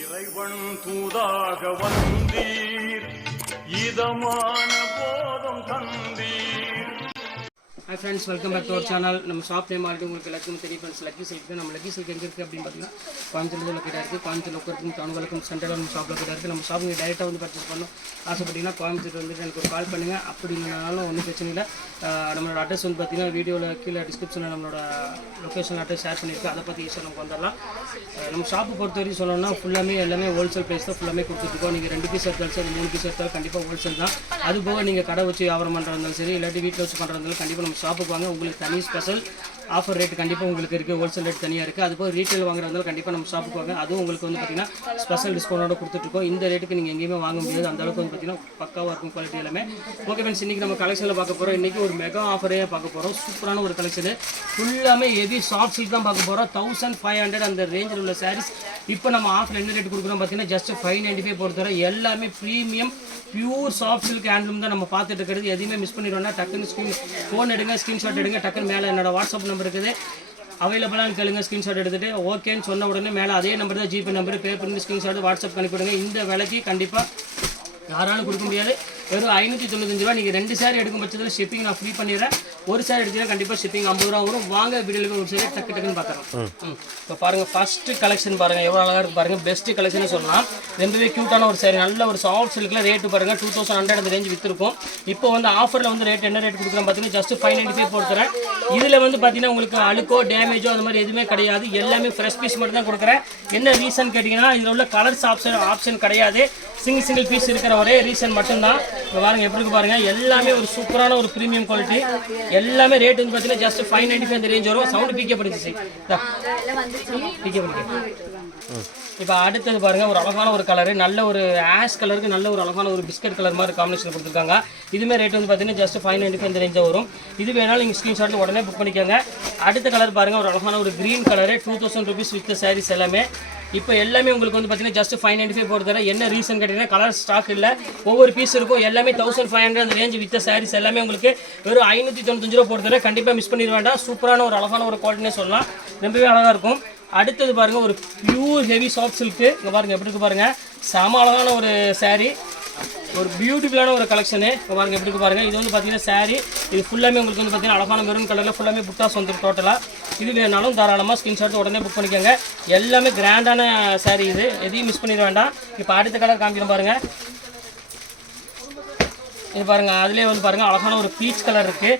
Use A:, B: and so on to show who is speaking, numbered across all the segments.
A: இறைவன் தூதாக வந்தீர். இதமான போதம் தந்தீர்
B: hi friends welcome back to our channel நம்ம ஷாப் நேம் ஆல்ரெடி உங்களுக்கு எல்லாருக்கும் தெரியும் ஃப்ரெண்ட்ஸ் லக்கி சில்க் நம்ம லக்கி சில்க் எங்கே இருக்குது அப்படின்னு பார்த்தீங்கன்னா கோயம்புத்தூர் லொக்கேட்டாக இருக்குது கோயம்புத்தூர் லொக்கேட்டும் டவுனுகளுக்கும் சென்ட்ரல் நம்ம ஷாப் லொக்கேட்டாக இருக்குது நம்ம ஷாப் நீங்கள் டேரெக்டாக வந்து பர்ச்சேஸ் பண்ணணும். ஆசைப்பட்டீங்கன்னா கோயம்புத்தூர் வந்துட்டு எனக்கு ஒரு கால் பண்ணுங்கள் அப்படி இல்லைனாலும் ஒன்றும் பிரச்சனை இல்லை. நம்மளோட அட்ரஸ் வந்து பார்த்தீங்கன்னா வீடியோவில் கீழே டிஸ்கிரிப்ஷனில் நம்மளோட லொக்கேஷன் அட்ரஸ் ஷேர் பண்ணியிருக்கேன் அதை பற்றி ஈஸியாக நமக்கு வந்துடலாம் நம்ம ஷாப்பை பொறுத்த வரைக்கும் சொல்லணும்னா ஃபுல்லாமே எல்லாமே ஹோல்சேல் ப்ரைஸ் தான் ஃபுல்லாமே கொடுத்துருக்கோம் நீங்கள் ரெண்டு பீஸ் எடுத்தாலும் சரி மூணு பீஸ் எடுத்தாலும் கண்டிப்பாக ஹோல்சேல் தான். அது போக நீங்கள் கடை வச்சு வியாபாரம் பண்ணுறதாலும் சரி இல்லாட்டி வீட்டில் வச்சு பண்ணுறதாலும் கண்டிப்பாக நம்ம ஷாப்புக்கு வாங்க உங்களுக்கு தனி ஸ்பெஷல் ஆஃபர் ரேட் கண்டிப்பாக உங்களுக்கு இருக்குது ஹோல்சேல் ரேட் தனியாக இருக்குது அது போக ரீட்டைல் வாங்குறதுனால கண்டிப்பாக நம்ம ஷாப்புக்கு வாங்க. அதுவும் உங்களுக்கு வந்து பார்த்தீங்கன்னா ஸ்பெஷல் டிஸ்கவுண்டோட கொடுத்துட்ருக்கோம் இந்த ரேட்டுக்கு நீங்கள் எங்கேயுமே வாங்க முடியாது. அந்த அளவுக்கு வந்து பார்த்தீங்கன்னா பக்காவாக இருக்கும் குவாலிட்டி எல்லாமே. ஓகே ஃப்ரெண்ட்ஸ் இன்றைக்கி நம்ம கலெக்ஷனில் பார்க்க போகிறோம் இன்றைக்கி ஒரு மெகா ஆஃபரே பார்க்க போகிறோம் சூப்பரான ஒரு கலெக்ஷனு ஃபுல்லாமே எது சாஃப்ட் சில்க் தான் பார்க்க போகிறோம் தௌசண்ட் ஃபைவ் ஹண்ட்ரட் அந்த ரேஞ்சில் உள்ள சாரீஸ் இப்போ நம்ம ஆஃபர் என்ன ரேட் கொடுக்குறோம் பார்த்தீங்கன்னா ஜஸ்ட் ஃபைவ் நைன்டி ஃபைவ் பொறுத்தவரை எல்லாமே premium pure soft silk handloom தான் நம்ம பார்த்துட்டு இருக்கிறது. எதுவுமே மிஸ் பண்ணிடுவோம்னா டக்குன்னு ஸ்க்ரீன் ஃபோன் எடுங்க ஸ்க்ரீன்ஷாட் எடுங்க டக்குன்னு மேலே என்னோட வாட்ஸ்அப் நம்பர் இருக்குது. அவைலபிளாக கேளுங்க ஸ்க்ரீன்ஷாட் எடுத்துகிட்டு ஓகேன்னு சொன்ன உடனே மேலே அதே நம்பர் தான் ஜிபே நம்பர் பே பண்ணி ஸ்க்ரீன்ஷாட் வாட்ஸ்அப் அனுப்பிவிடுங்க. இந்த விலைக்கு கண்டிப்பாக யாராலும் கொடுக்க முடியாது. வெறும் ஐநூற்றி தொண்ணூத்தஞ்சு ரூபா. நீங்கள் ரெண்டு சேர் எடுக்கும் பட்சத்தில் ஷிப்பிங் நான் ஃப்ரீ பண்ணிடுறேன். ஒரு சேர் எடுத்தீங்கன்னா கண்டிப்பாக ஷிப்பிங் ஐம்பது ரூபா வரும். வாங்க வீடியோவில் ஒரு சேர் டக்கு டக்குன்னு பார்க்குறோம் இப்போ பாருங்கள் ஃபஸ்ட்டு கலெக்ஷன் பாருங்கள் எவ்வளோ அழகாக இருக்கு பாருங்கள் பெஸ்ட்டு கலெக்ஷன் சொல்லலாம். ரொம்பவே க்யூட்டான ஒரு சேரீ நல்ல ஒரு சாஃப்ட் சில்கில் ரேட்டு பாருங்கள் டூ தௌசண்ட் ஹண்ட்ரட் அந்த ரேஞ்ச் விற்றுருக்கும் இப்போ வந்து ஆஃபரில் வந்து ரேட் என்ன ரேட் கொடுக்குறேன் பார்த்தீங்கன்னா ஜஸ்ட் ஃபைவ் நைன்டி ஃபைவ் போட்டுறேன் இதில் வந்து பார்த்தீங்கன்னா உங்களுக்கு அழுக்கோ டேமேஜோ அந்த மாதிரி எதுவுமே கிடையாது. எல்லாமே ஃப்ரெஷ் பீஸ் மட்டும் தான் கொடுக்குறேன். என்ன ரீசன் கேட்டிங்கன்னா இதில் உள்ள கலர்ஸ் ஆப்ஷன் ஆப்ஷன் கிடையாது. சிங்கிள் சிங்கிள் பீஸ் இருக்கிற ஒரே ரீசன் மட்டும்தான். இப்போ பாருங்க எப்படி இருக்கு பாருங்க. எல்லாமே ஒரு சூப்பரான ஒரு ப்ரீமியம் குவாலிட்டி எல்லாமே ரேட் வந்து பார்த்தீங்கன்னா just five ninety five range வரும். சவுண்ட் பிக்கே படிச்சு பிக்கே படிக்க. இப்போ அடுத்தது பாருங்க ஒரு அழகான ஒரு கலர் நல்ல ஒரு ஆஷ் கலருக்கு நல்ல ஒரு அழகான ஒரு பிஸ்கட் கலர் மாதிரி காம்பினேஷன் கொடுத்துருக்காங்க. இதுமே ரேட் வந்து பார்த்தீங்கன்னா ஜஸ்ட் ஃபைவ் நைன்டி ஃபைவ் ரேஞ்சாக வரும். இது வேணாலும் நீங்கள் ஸ்க்ரீன்ஷாட்டில் உடனே புக் பண்ணிக்கோங்க. அடுத்த கலர் பாருங்க ஒரு அழகான ஒரு green colour two thousand rupees with saris எல்லாமே. இப்போ எல்லாமே உங்களுக்கு வந்து பார்த்தீங்கன்னா ஜஸ்ட் ஃபைவ் நைன்டி ஃபைவ் போடுறது என்ன ரீசன் கேட்டிங்கன்னா கலர் ஸ்டாக் இல்லை. ஒவ்வொரு பீஸ் இருக்கும். எல்லாமே தௌசண்ட் ஃபைவ் ஹண்ட்ரட் அந்த ரேஞ்ச் வித்த சாரீஸ் எல்லாமே உங்களுக்கு வெறும் ஐநூற்றி தொண்ணூத்தஞ்சு ரூபா போடுறது கண்டிப்பாக மிஸ் பண்ணிட வேண்டாம். சூப்பரான ஒரு அழகான ஒரு குவாலிட்டினே சொல்லலாம். ரொம்பவே அழகாக இருக்கும். அடுத்தது பாருங்கள் ஒரு பியூர் ஹெவி சாஃப்ட் சில்க்கு இங்கே பாருங்கள் எப்படி இருக்கு பாருங்கள் செம அழகான ஒரு சாரீ ஒரு பியூட்டிஃபுல்லான ஒரு கலெக்ஷனு இப்போ எப்படி பாருங்கள் இது வந்து பார்த்தீங்கன்னா saree. இது ஃபுல்லாமே உங்களுக்கு வந்து பார்த்தீங்கன்னா அழகான மெரூன் கலரில் ஃபுல்லாமே புட்டாஸ் வந்துடும் டோட்டலாக இது வேணாலும் தாராளமாக ஸ்க்ரீன்ஷாட் உடனே புக் பண்ணிக்கோங்க. எல்லாமே கிராண்டான saree இது. எதையும் மிஸ் பண்ணிட வேண்டாம். இப்போ அடுத்த கலர் காமிக்கிறோம் பாருங்கள் இது பாருங்கள் அதுலேயே வந்து பாருங்கள் அழகான ஒரு பீச் கலர் இருக்குது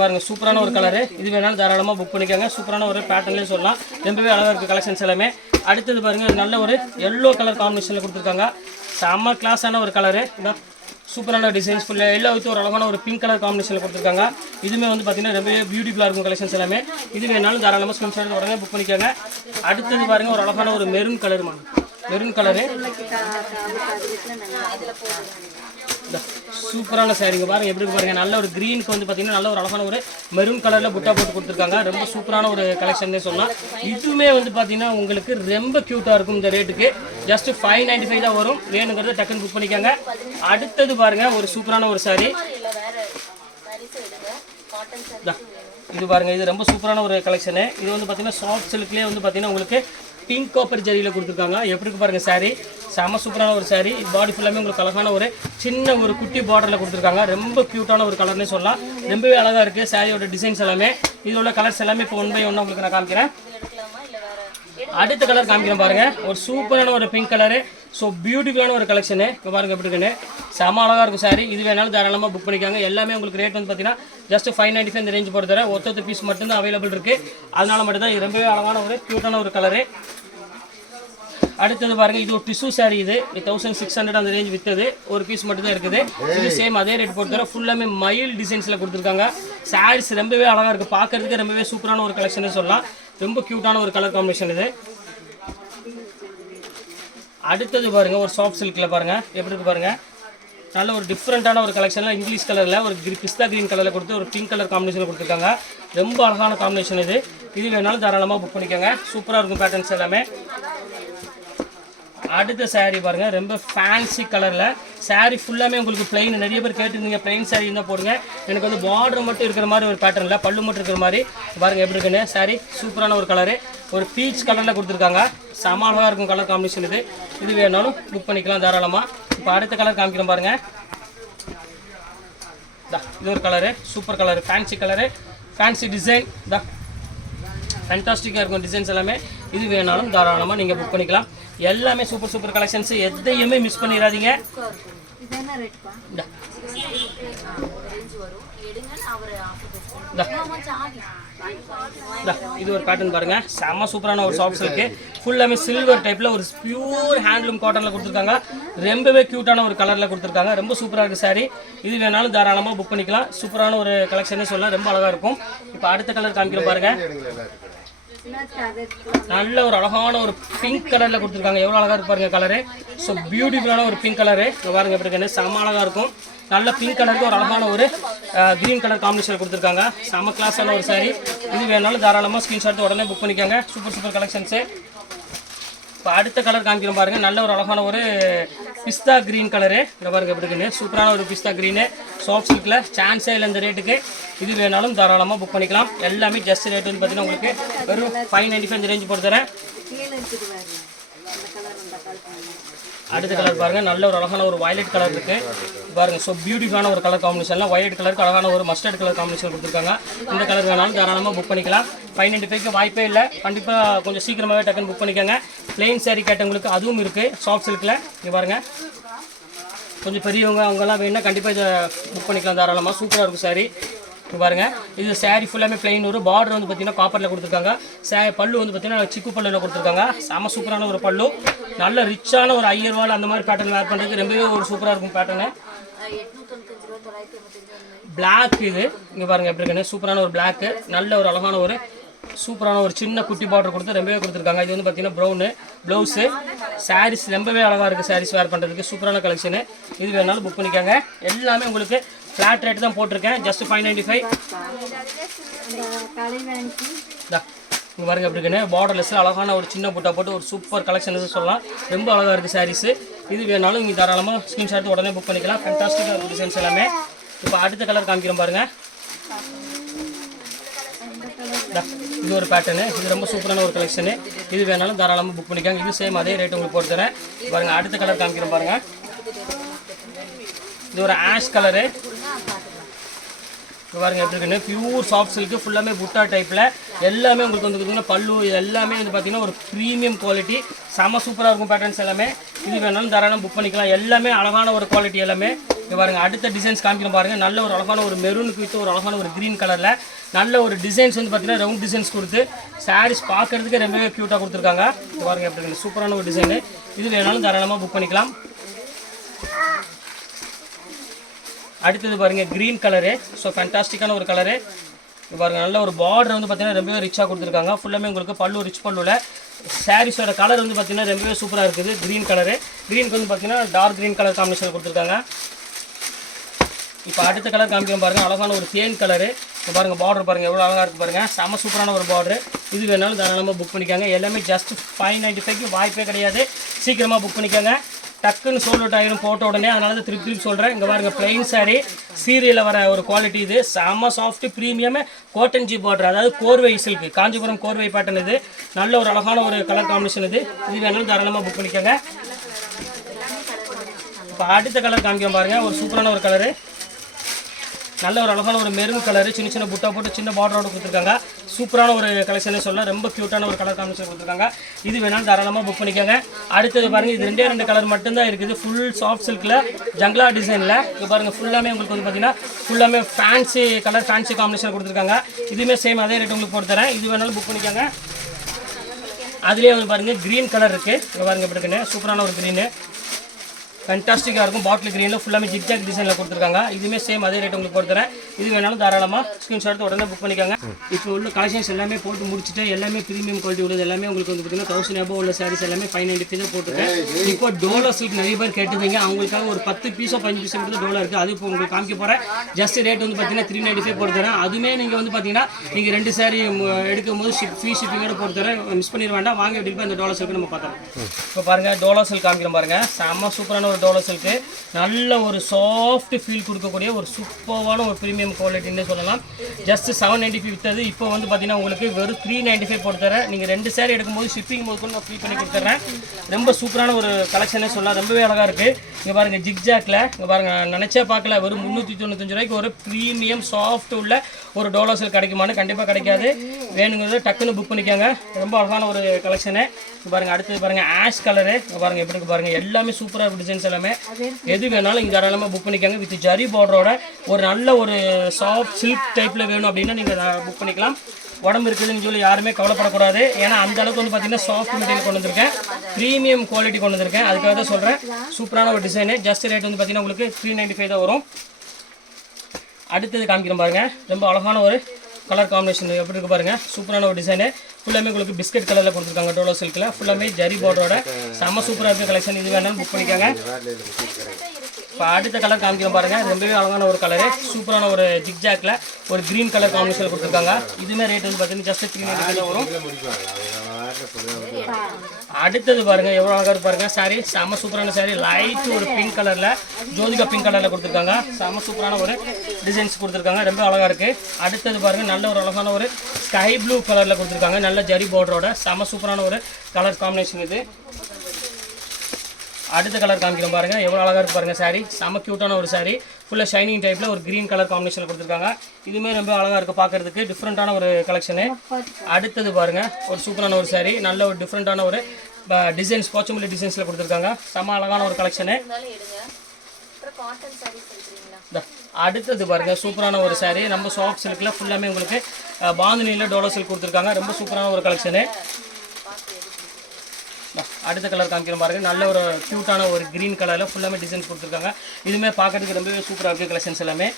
B: பாருங்கள் சூப்பரான ஒரு கலரு இது வேணாலும் தாராளமாக புக் பண்ணிக்கோங்க. சூப்பரான ஒரு பேட்டர்ன்லேயே சொல்லலாம். ரொம்பவே அழகாக இருக்குது கலெக்ஷன்ஸ் எல்லாமே. அடுத்தது பாருங்கள் நல்ல ஒரு எல்லோ கலர் காம்பினேஷனில் கொடுத்துருக்காங்க. செம்ம கிளாஸான ஒரு கலரு சூப்பரான டிசைன்ஸ் ஃபுல்லாக எல்லா வித்து ஒரு அழகான ஒரு பிங்க் கலர் காம்பினேஷனில் கொடுத்துருக்காங்க. இதுவுமே வந்து பார்த்தீங்கன்னா ரொம்பவே பியூட்டிஃபுல்லாக இருக்கும் கலெக்ஷன்ஸ் எல்லாமே. இது வேணாலும் தாராளமாக ஸ்கிரீன்ஷாட் உடனே புக் பண்ணிக்கோங்க. அடுத்தது பாருங்கள் ஒரு அழகான ஒரு மெரூன் கலருமா மெரூன் கலரு சூப்பரான சாரீங்க பாருங்க எப்படி பாருங்க. நல்ல ஒரு க்ரீனுக்கு வந்து பார்த்தீங்கன்னா நல்ல ஒரு அழகான ஒரு மெரூன் கலரில் புட்டா போட்டு கொடுத்துருக்காங்க. ரொம்ப சூப்பரான ஒரு கலெக்ஷன்னே சொல்லலாம். இதுவுமே வந்து பார்த்தீங்கன்னா உங்களுக்கு ரொம்ப க்யூட்டாக இருக்கும் இந்த ரேட்டுக்கு ஜஸ்ட் ஃபைவ் நைன்டி ஃபைவ் தான் வரும். வேணுங்கிறத டக்குன்னு புக் பண்ணிக்கோங்க. அடுத்தது பாருங்க ஒரு சூப்பரான ஒரு சாரி இது பாருங்க இது ரொம்ப சூப்பரான ஒரு கலெக்ஷனு இது வந்து பார்த்தீங்கன்னா சாஃப்ட் சில்க்லேயே வந்து பார்த்தீங்கன்னா உங்களுக்கு பிங்க் காப்பர் ஜரியில் கொடுத்துருக்காங்க. எப்படி இருக்கு பாருங்கள் சாரீ செம சூப்பரான ஒரு saree. பாடி ஃபுல்லாமே உங்களுக்கு அழகான ஒரு சின்ன ஒரு குட்டி பார்டரில் கொடுத்துருக்காங்க. ரொம்ப க்யூட்டான ஒரு கலர்னே சொல்லலாம். ரொம்பவே அழகாக இருக்குது சாரியோட டிசைன்ஸ் எல்லாமே. இதில் உள்ள கலர்ஸ் எல்லாமே இப்போ ஒன் பை ஒன்று உங்களுக்கு நான் காமிக்கிறேன். அடுத்த கலர் காமிக்கிறேன் பாருங்க. ஒரு சூப்பரான ஒரு பிங்க் கலரு ஸோ பியூட்டிஃபுல்லான ஒரு கலெக்ஷனு இப்போ பாருங்க எப்படி இருக்குன்னு. செம அழகாக இருக்கும் சாரி இது வேணாலும் தாராளமாக புக் பண்ணிக்காங்க. எல்லாமே உங்களுக்கு ரேட் வந்து பார்த்தீங்கன்னா ஜஸ்ட் ஃபைவ் நைன்டி ஃபைவ் இந்த ரேஞ்ச் பொறுத்தவரை தர ஒத்தொத்த பீஸ் மட்டும்தான் அவைலபிள் இருக்குது அதனால மட்டும்தான் இது ரொம்பவே அழகான ஒரு க்யூட்டான ஒரு கலரு அடுத்தது பாருங்க இது ஒரு டிஷ்யூ சாரி இது. தௌசண்ட் சிக்ஸ் ஹண்ட்ரட் அந்த ரேஞ்ச் வித்தது. ஒரு பீஸ் மட்டும் தான் இருக்குது. இது சேம் அதே ரேட் பொறுத்தவரை ஃபுல்லாமே மயில் டிசைன்ஸில் கொடுத்துருக்காங்க. சாரீஸ் ரொம்பவே அழகாக இருக்குது பார்க்கறதுக்கு ரொம்பவே சூப்பரான ஒரு கலெக்ஷன் சொல்லலாம். ரொம்ப க்யூட்டான ஒரு கலர் காம்பினேஷன் இது. அடுத்தது பாருங்க ஒரு சாஃப்ட் சில்கில் பாருங்க. எப்படி இருக்கு பாருங்க? நல்ல ஒரு டிஃப்ரெண்ட்டான ஒரு கலெக்ஷனில் இங்கிலீஷ் கலரில் ஒரு பிஸ்தா கிரீன் கலரில் கொடுத்து ஒரு பிங்க் கலர் காம்பினேஷனில் கொடுத்துருக்காங்க. ரொம்ப அழகான காம்பினேஷன் இது. இது வேணாலும் தாராளமாக புக் பண்ணிக்கோங்க. சூப்பராக இருக்கும் பேட்டர்ன்ஸ் எல்லாமே. அடுத்த saree பாருங்க. ரொம்ப ஃபேன்சி கலரில் saree ஃபுல்லாமே உங்களுக்கு plain நிறைய பேர் கேட்டிருந்தீங்க plain saree இருந்தால் போடுங்க. எனக்கு வந்து பார்டர் மட்டும் இருக்கிற மாதிரி ஒரு பேட்டர்னில் பல்லு மட்டும் இருக்கிற மாதிரி. பாருங்க எப்படி இருக்குன்னு saree சூப்பரான ஒரு கலரு ஒரு பீச் கலரில் கொடுத்துருக்காங்க. சமாளமாக இருக்கும் கலர் காம்பினேஷன் இது. இது வேணாலும் புக் பண்ணிக்கலாம் தாராளமாக இப்போ அடுத்த கலர் காமிக்கிறோம் பாருங்க. இது ஒரு colour super colour fancy colour fancy design தான் ஃபேன்டாஸ்டிக்காக இருக்கும் டிசைன்ஸ் எல்லாமே. இது வேணாலும் தாராளமாக நீங்கள் புக் பண்ணிக்கலாம். எல்லாமே சூப்பர் சூப்பர் கலெக்ஷன்ஸ் எதையுமே மிஸ் பண்ணிடாதீங்க.
C: இது
B: ஒரு பேட்டர்ன் பாருங்க. செம்ம சூப்பரான ஒரு சாஃப்ட்ஸ் இருக்கு ஃபுல்லாமே சில்வர் டைப்ல ஒரு பியூர் ஹேண்ட்லூம் காட்டன்ல கொடுத்துருக்காங்க. ரொம்பவே கியூட்டான ஒரு கலர்ல கொடுத்துருக்காங்க. ரொம்ப சூப்பரா இருக்கு saree. இது வேணாலும் தாராளமா புக் பண்ணிக்கலாம். சூப்பரான ஒரு கலெக்ஷனே சொல்லலாம். ரொம்ப அழகா இருக்கும். இப்போ அடுத்த கலர் காமிக்கிறோம் பாருங்க. நல்ல ஒரு அழகான ஒரு பிங்க் கலர்ல கொடுத்துருக்காங்க. எவ்வளவு அழகா இருப்பாருங்க கலரு ஸோ பியூட்டிஃபுல்லான ஒரு பிங்க் கலரு இங்கே பாருங்க எப்படி இருக்குன்னு. செம அழகா இருக்கும். நல்ல பிங்க் கலருக்கு ஒரு அழகான ஒரு கிரீன் கலர் காம்பினேஷன் கொடுத்துருக்காங்க. செம கிளாஸான ஒரு சாரி இது வேணாலும் தாராளமாக ஸ்க்ரீன்ஷாட் உடனே புக் பண்ணிக்கோங்க. சூப்பர் சூப்பர் கலெக்ஷன்ஸு இப்போ அடுத்த கலர் காமிக்கிறோம் பாருங்க. நல்ல ஒரு அழகான ஒரு பிஸ்தா கிரீன் கலரு இந்த பாருங்க எப்படிக்குன்னு சூப்பரான ஒரு பிஸ்தா க்ரீனு சாஃப்ட் சில்கில் சான்ஸே இல்லை இந்த ரேட்டுக்கு இது வேணாலும் தாராளமாக புக் பண்ணிக்கலாம். எல்லாமே ஜஸ்ட் ரேட் வந்து பார்த்தீங்கன்னா உங்களுக்கு வெறும் ஃபைவ் நைன்டி ஃபைவ் ரேஞ்ச் போட்டு தரேன். அடுத்த கலர் பாருங்க. நல்ல ஒரு அழகான ஒரு வயலட் கலர் இருக்கு. பாருங்க ஸோ பியூட்டிஃபுல்லான ஒரு கலர் காம்பினேஷன்ல வயலட் கலருக்கு அழகான ஒரு மஸ்டர்ட் கலர் காம்பினேஷன் கொடுத்துருக்காங்க. இந்த கலர் வேணாலும் தாராளமாக புக் பண்ணிக்கலாம். ஃபைவ் நைன்டி ஃபைவ்க்கு வாய்ப்பே இல்லை. கண்டிப்பாக கொஞ்சம் சீக்கிரமாகவே டக்குன்னு புக் பண்ணிக்கோங்க. பிளெயின் saree கேட்டவங்களுக்கு அதுவும் இருக்கு. சாஃப்ட் சில்கில் இங்கே பாருங்க. கொஞ்சம் பெரியவங்க அவங்கெல்லாம் வேணுன்னா கண்டிப்பாக இதை புக் பண்ணிக்கலாம். தாராளமாக சூப்பராக இருக்கும் சாரி பாருங்க. இது சாரி ஃபுல்லாமே பிளைன் வரும் பார்டர் வந்து பார்த்தீங்கன்னா காப்பரில் கொடுத்துருக்காங்க. சே பல்லு வந்து பார்த்தீங்கன்னா சிக்கு பல்லுல கொடுத்துருக்காங்க. செம சூப்பரான ஒரு பல்லு. நல்ல ரிச்சான ஒரு ஐயர் வால் அந்த மாதிரி பேட்டர்ன் வேர் பண்ணுறதுக்கு ரொம்பவே ஒரு சூப்பராக இருக்கும் பேட்டர்னு பிளாக் இது. இங்கே பாருங்க எப்படி இருக்குன்னு. சூப்பரான ஒரு பிளாக் நல்ல ஒரு அழகான ஒரு சூப்பரான ஒரு சின்ன குட்டி பார்டர் கொடுத்து ரொம்பவே கொடுத்துருக்காங்க. இது வந்து பார்த்தீங்கன்னா ப்ரௌனு ப்ளவுஸு சாரீஸ் ரொம்பவே அழகாக இருக்குது சாரீஸ் வேர் பண்ணுறதுக்கு சூப்பரான கலெக்ஷனு இது வேணாலும் புக் பண்ணிக்கோங்க. எல்லாமே உங்களுக்கு ஃப்ளாட் ரேட் தான் போட்டிருக்கேன். ஜஸ்ட் ஃபைவ் நைன்டி ஃபைவ் இங்கே பாருங்க எப்படி இருக்குன்னு. பார்டர்லெஸ் அழகான ஒரு சின்ன புட்டா போட்டு ஒரு சூப்பர் கலெக்ஷன் சொல்லலாம். ரொம்ப அழகாக இருக்குது சாரீஸு இது வேணாலும் இங்கே தாராளமாக ஸ்க்ரீன்ஷாட் உடனே புக் பண்ணிக்கலாம். ஃபேண்டாஸ்டிக்காக இருக்கும் டிசைன்ஸ் எல்லாமே. இப்போ அடுத்த கலர் காமிக்கிறோம் பாருங்கள் இது ஒரு பேட்டர்னு இது ரொம்ப சூப்பரான ஒரு கலெக்ஷனு இது வேணாலும் தாராளமாக புக் பண்ணிக்காங்க. இது சேம் அதே ரேட் உங்களுக்கு போட்டு தரேன். பாருங்கள் அடுத்த கலர் காமிக்கிறோம் பாருங்கள் இது ஒரு ஆஷ் கலரு பாருங்க எப்படி இருக்குன்னு? பியூர் சாஃப்ட் சில்க்கு ஃபுல்லாமே புட்டா டைப்பில் எல்லாமே உங்களுக்கு வந்து பார்த்தீங்கன்னா பல்லு இது எல்லாமே வந்து பார்த்தீங்கன்னா ஒரு ப்ரீமியம் குவாலிட்டி செம சூப்பராக இருக்கும் பேட்டர்ன்ஸ் எல்லாமே. இது வேணாலும் தாராளம் புக் பண்ணிக்கலாம். எல்லாமே அழகான ஒரு குவாலிட்டி எல்லாமே. இங்கே பாருங்க அடுத்த டிசைன்ஸ் காமிக்கிறோம் பாருங்கள் நல்ல ஒரு அழகான ஒரு மெரூனுக்கு வித்து ஒரு அழகான ஒரு க்ரீன் கலரில் நல்ல ஒரு டிசைன்ஸ் வந்து பார்த்தீங்கன்னா ரவுண்ட் டிசைன்ஸ் கொடுத்து சாரீஸ் பார்க்கறதுக்கு ரொம்பவே க்யூட்டாக கொடுத்துருக்காங்க. பாருங்கள் எப்படி சூப்பரான ஒரு டிசைனு இது வேணாலும் தாராளமாக புக் பண்ணிக்கலாம். அடுத்தது பாருங்கள் க்ரீன் கலரு ஸோ ஃபேண்டாஸ்டிக்கான ஒரு கலரு பாருங்கள் நல்ல ஒரு பார்டர் வந்து பார்த்தீங்கன்னா ரொம்பவே ரிச்சாக கொடுத்துருக்காங்க. ஃபுல்லாமே உங்களுக்கு பல்லு ரிச் பல்லுவில் சாரீஸோட கலர் வந்து பார்த்தீங்கன்னா ரொம்பவே சூப்பராக இருக்குது க்ரீன் கலரு க்ரீனுக்கு வந்து பார்த்தீங்கன்னா டார்க் க்ரீன் கலர் காம்பினேஷன் கொடுத்துருக்காங்க. இப்போ அடுத்த கலர் காமிக்கிறோம் பாருங்கள் அழகான ஒரு தேன் கலரு இப்போ பாருங்க பார்டர் பாருங்கள் எவ்வளோ அழகாக இருக்குது பாருங்கள் செம சூப்பரான ஒரு பார்டர் இது வேணாலும் தாராளமாக புக் பண்ணிக்காங்க. எல்லாமே ஜஸ்ட் ஃபைவ் நைன்ட்டி ஃபைவ்க்கு வாய்ப்பே கிடையாது. சீக்கிரமாக புக் பண்ணிக்கோங்க. டக்குன்னு சோல் அவுட் ஆயிரும் போட்ட உடனே. அதனால தான் திருப்பி திருப்பி சொல்கிறேன் இங்கே பாருங்கள் பிளைன் saree. சீரியலில் வர ஒரு குவாலிட்டி இது. செம்ம சாஃப்ட் ப்ரீமியம் கோட்டன் ஜி பார்டர் அதாவது கோர்வை சில்க் காஞ்சிபுரம் கோர்வை பேட்டன் இது. நல்ல ஒரு அழகான ஒரு கலர் காம்பினேஷன் இது. இது வேணாலும் தாராளமாக புக் பண்ணிக்கோங்க. இப்போ அடுத்த கலர் காமிக்கிறோம் பாருங்கள் ஒரு சூப்பரான ஒரு கலரு நல்ல ஒரு அழகான ஒரு மெரூன் கலரு சின்ன சின்ன புட்டா போட்டு சின்ன பார்டரோட கொடுத்துருக்காங்க. சூப்பரான ஒரு கலெக்ஷனே சொல்ல ரொம்ப க்யூட்டான ஒரு கலர் காம்பினேஷன் கொடுத்துருக்காங்க. இது வேணாலும் தாராளமாக புக் பண்ணிக்கோங்க. அடுத்தது பாருங்கள் இது ரெண்டே ரெண்டு கலர் மட்டும்தான் இருக்குது. ஃபுல் சாஃப்ட் சில்கில் ஜங்லா டிசைனில் இது பாருங்கள் ஃபுல்லாமே உங்களுக்கு வந்து பார்த்தீங்கன்னா ஃபுல்லாமே ஃபேன்சி கலர் ஃபேன்சி காம்பினேஷன் கொடுத்துருக்காங்க. இதுவுமே சேம் அதே ரேட் உங்களுக்கு போட்டு தரேன். இது வேணாலும் புக் பண்ணிக்கோங்க. அதுலேயே வந்து பாருங்க க்ரீன் கலர் இருக்குது இங்கே பாருங்கள் எப்படி இருக்குன்னு? சூப்பரான ஒரு க்ரீனு ஃபண்டாஸ்டிக்காக இருக்கும். பாட்டில் க்ரீனில் ஃபுல்லாமே ஜிக்ஜாக் டிசைனில் கொடுத்துருக்காங்க. இதுவுமே சேம் அதே ரேட் உங்களுக்கு கொடுத்துறேன். இது வேணாலும் தாராளமாக ஸ்க்ரீன்ஷாட் எடுத்து உடனே புக் பண்ணிக்கோங்க. இப்போ உள்ள கலெக்ஷன்ஸ் எல்லாமே போட்டு முடிச்சுட்டு எல்லாமே ப்ரீமியம் குவாலிட்டி உள்ளது எல்லாமே உங்களுக்கு வந்து பார்த்தீங்கன்னா தௌசண்ட் எபோ உள்ள சாரீஸ் எல்லாமே ஃபைவ் நைன்டி பீஸ் போட்டுருக்கேன். இப்போ டோலோ சில்க் நிறைய பேர் கேட்டிருந்தீங்க அவங்களுக்காக ஒரு பத்து பீஸோ பதினஞ்சு பீஸோ மட்டும் டோலோ இருக்குது அது இப்போ உங்களுக்கு காமிக்க போகிறேன் ஜஸ்ட் ரேட் வந்து பார்த்தீங்கன்னா த்ரீ நைன்டி ஃபைவ் போட்டு தரேன் அதுவுமே நீங்கள் வந்து பார்த்தீங்கன்னா நீங்கள் ரெண்டு சாரி எடுக்கும் போது ஷிப் ஃப்ரீ ஷிப்பிங்கோட போட்டு தரேன் மிஸ் பண்ணிட வேண்டாம். வாங்க எப்படி இந்த டோலோ சில்க் நம்ம பார்த்தோம் இப்போ பாருங்கள் டோலோ சில்க் காமிக்கிறோம் பாருங்க. செம்ம சூப்பரான ஒரு டோலோ சில்க்கு நல்ல ஒரு சாஃப்ட் ஃபீல் கொடுக்கக்கூடிய ஒரு சூப்பரான ஒரு ப்ரீமியம் குவாலிட்டின்னு சொல்லலாம். ஜஸ்ட் செவன் நைன்டி ஃபைவ் விற்றது இப்போ வந்து பார்த்தீங்கன்னா உங்களுக்கு வெறும் த்ரீ நைன்டி ஃபைவ் போட்டு தரேன் நீங்கள் ரெண்டு சேரீ எடுக்கும்போது ஷிப்பிங் போது கூட நான் ஃப்ரீ பண்ணி கொடுத்துட்றேன் ரொம்ப சூப்பரான ஒரு கலெக்ஷனே சொல்லலாம். ரொம்பவே அழகாக இருக்குது இங்கே பாருங்கள் ஜிக்ஜாக்கில் இங்கே பாருங்கள் நினச்சே பார்க்கல. வெறும் முந்நூற்றி தொண்ணூத்தஞ்சு ரூபாய்க்கு ஒரு ப்ரீமியம் சாஃப்ட் உள்ள ஒரு டோலோ சில்க் கிடைக்குமான்னு கண்டிப்பாக கிடைக்காது. வேணுங்கிறது டக்குன்னு புக் பண்ணிக்கோங்க. ரொம்ப அழகான ஒரு கலெக்ஷனு பாருங்க அடுத்தது பாருங்கள் ஆஷ் கலரு பாருங்க எப்படி இருக்கு பாருங்கள் எல்லாமே சூப்பராக இருக்கு டிசைன்ஸ் எல்லாமே எது வேணாலும் இங்கே தாராளமாக புக் பண்ணிக்கோங்க. வித் ஜரி பார்டரோட ஒரு நல்ல ஒரு சாஃப்ட் சில்க் டைப்பில் வேணும் அப்படின்னா நீங்கள் புக் பண்ணிக்கலாம். உடம்பு இருக்குதுன்னு சொல்லி யாருமே கவலைப்படக்கூடாது. ஏன்னா அந்த அளவுக்கு வந்து பார்த்தீங்கன்னா சாஃப்ட் மெட்டீரியல் கொண்டு வந்திருக்கேன். ப்ரீமியம் குவாலிட்டி கொண்டு வந்திருக்கேன். அதுக்காக தான் சொல்கிறேன் சூப்பரான ஒரு டிசைனு ஜஸ்ட் ரேட் வந்து பார்த்தீங்கன்னா உங்களுக்கு த்ரீ நைன்ட்டி ஃபைவ் தான் வரும். அடுத்தது காமிக்கிறேன் பாருங்கள் ரொம்ப அழகான ஒரு கலர் காம்பினேஷன் எப்படி இருக்கு பாருங்க? சூப்பரான ஒரு டிசைனு ஃபுல்லாமே உங்களுக்கு பிஸ்கட் கலரில் கொடுத்துருக்காங்க. டோலோ சில்கில் ஃபுல்லாமே ஜரி பார்டரோட செம்ம சூப்பராக இருக்க கலெக்ஷன் இது வேணாலும் புக் பண்ணிக்காங்க. இப்போ அடுத்த கலர் காமிக்கிறோம் பாருங்க. ரொம்பவே அழகான ஒரு கலரு சூப்பரான ஒரு ஜிக்ஜாக்ல ஒரு கிரீன் கலர் காம்பினேஷன் கொடுத்துருக்காங்க. இதுமே ரேட் வந்து பார்த்தீங்கன்னா ஜஸ்ட் த்ரீ நைன்டி வரும். அடுத்தது பாருங்க எவ்வளோ அழகாக பாருங்க. சாரி செம சூப்பரான சாரி லைட் ஒரு பிங்க் கலர்ல ஜோதிகா பிங்க் கலர்ல கொடுத்துருக்காங்க. செம சூப்பரான ஒரு டிசைன்ஸ் கொடுத்துருக்காங்க. ரொம்ப அழகா இருக்கு. அடுத்தது பாருங்க நல்ல ஒரு அழகான ஒரு ஸ்கை ப்ளூ கலர்ல கொடுத்துருக்காங்க. நல்ல ஜரி பார்டரோட செம சூப்பரான ஒரு கலர் காம்பினேஷன் இது. அடுத்த கலர் காமிக்கிறோம் பாருங்க. எவ்வளோ அழகா இருக்கு பாருங்க சாரி செம கியூட்டான ஒரு சாரி ஃபுல்லாக ஷைனிங் டைப்ல ஒரு கிரீன் கலர் காம்பினேஷன் கொடுத்துருக்காங்க. இதுவுமே ரொம்ப அழகா இருக்கு பார்க்கறதுக்கு. டிஃப்ரெண்ட்டான ஒரு கலெக்ஷனு அடுத்தது பாருங்க. ஒரு சூப்பரான ஒரு சாரி நல்ல ஒரு டிஃப்ரெண்ட்டான ஒரு டிசைன்ஸ் போச்சம்பள்ளி டிசைன்ஸில் கொடுத்துருக்காங்க. செம அழகான ஒரு கலெக்ஷனு அடுத்தது பாருங்க. சூப்பரான ஒரு saree. நம்ம சாஃப்ட் சில்கில் ஃபுல்லாமே உங்களுக்கு பாந்தினியில் டோலோ சில்க் கொடுத்துருக்காங்க. ரொம்ப சூப்பரான ஒரு கலெக்ஷனு அடுத்த கலர் காமிக்கிற பாருங்க நல்ல ஒரு க்யூட்டான ஒரு க்ரீன் கலரில் ஃபுல்லாமே டிசைன்ஸ் கொடுத்துருக்காங்க. இதுவுமே பார்க்கறதுக்கு ரொம்பவே சூப்பராக இருக்குது கலெக்ஷன்ஸ் எல்லாமே.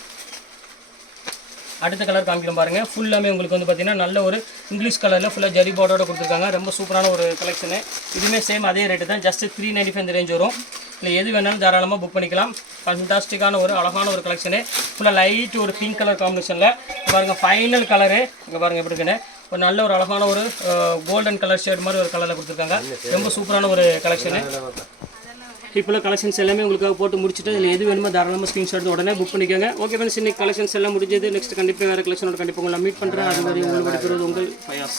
B: அடுத்த கலர் காமிக்கிறோம் பாருங்க. ஃபுல்லாமே உங்களுக்கு வந்து பார்த்தீங்கன்னா நல்ல ஒரு இங்கிலீஷ் கலரில் ஃபுல்லாக ஜரி பார்டரோட கொடுத்துருக்காங்க. ரொம்ப சூப்பரான ஒரு கலெக்ஷனு இதுவுமே சேம் அதே ரேட்டு தான். Just three ninety five range வரும். இல்லை எது வேணாலும் தாராளமாக புக் பண்ணிக்கலாம். ஃபண்டாஸ்டிக்கான ஒரு அழகான ஒரு கலெக்ஷனு ஃபுல்லாக லைட் ஒரு பிங்க் கலர் காம்பினேஷனில் பாருங்கள் ஃபைனல் கலரு இங்கே பாருங்கள் எப்படி இருக்குன்னு. ஒரு நல்ல ஒரு அழகான ஒரு கோல்டன் கலர் ஷேட் மாதிரி ஒரு கலரில் கொடுத்துருக்காங்க. ரொம்ப சூப்பரான ஒரு கலெக்ஷனு இப்போ கலெக்ஷன்ஸ் எல்லாமே உங்களுக்கு போட்டு முடிச்சுட்டு இதில் எது வேணுமோ தாராளமாக ஸ்க்ரீன்ஷாட் எடுத்து உடனே புக் பண்ணிக்கோங்க. ஓகே ஃப்ரெண்ட்ஸ் இன்னைக்கு கலெக்ஷன்ஸ் எல்லாம் முடிஞ்சது. நெக்ஸ்ட் கண்டிப்பாக வேறு கலெக்ஷனோட கண்டிப்பாக உங்களை மீட் பண்ணுறேன் அது மாதிரி உங்களை படிக்கிறது உங்கள் பயாஸ்